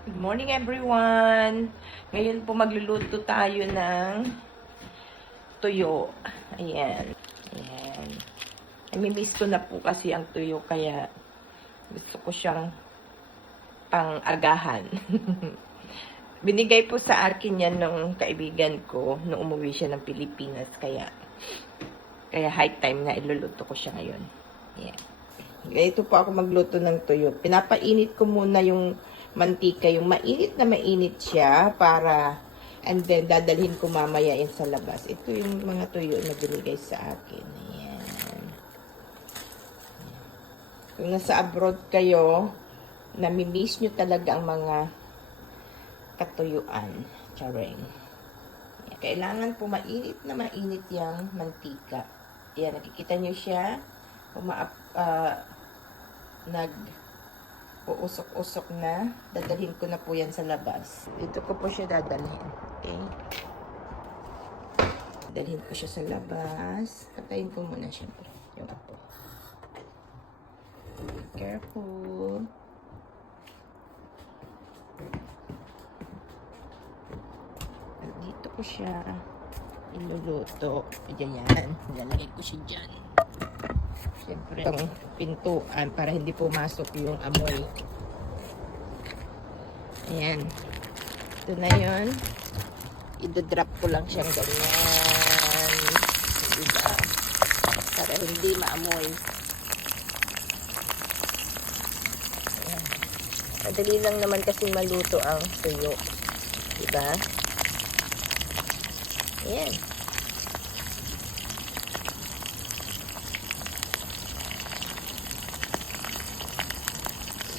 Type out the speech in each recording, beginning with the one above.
Good morning everyone! Ngayon po magluluto tayo ng tuyo. Ayan. Ayan. Namimiss ko na po kasi ang tuyo kaya gusto ko siyang pang-agahan. Binigay po sa akin yan ng kaibigan ko nung umuwi siya ng Pilipinas kaya kaya high time na iluluto ko siya ngayon. Ayan. Ito po ako magluto ng tuyo. Pinapainit ko muna yung mantika, yung mainit na mainit siya para and then dadalhin ko mamaya yan sa labas. Ito yung mga tuyo na binigay sa akin. Ayan. Kung nasa abroad kayo, namimiss nyo talaga ang mga katuyuan. Charing. Kailangan po mainit na mainit yung mantika. Ayan, nakikita nyo siya. Umaap, ah, nag uusok-usok na. Dadalhin ko na po yan sa labas. Dito ko po siya dadalhin. Okay? Dadalhin ko siya sa labas. Patayin ko muna syempre yung apo. Careful. Dito ko siya iluluto. Ayan yan. Lalagay ko siya dyan. Siyempre, itong pintuan para hindi pumasok yung amoy. Ayan. Ito na yun. Idodrop ko lang siyang ganyan. Diba? Para hindi maamoy. Ayan. Madali lang naman kasi maluto ang tuyo. Diba? Ayan.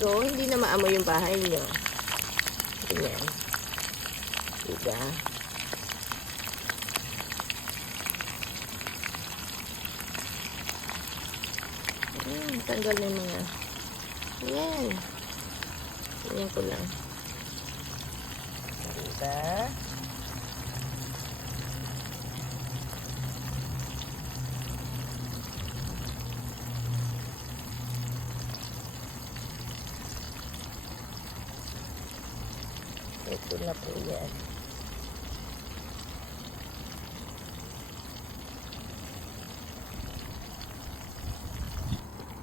So, hindi na maamoy yung bahay nyo. Ganyan. Diba? Hmm, tanggal na yung mga... Ayan. Ganyan ko lang. Diba? Ito na po yan.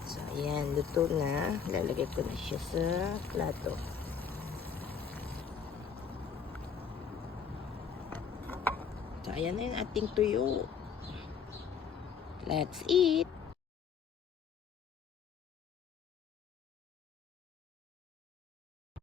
So, ayan. Luto na. Lalagay ko na siya sa plato. So, ayan na yung ating tuyo. Let's eat!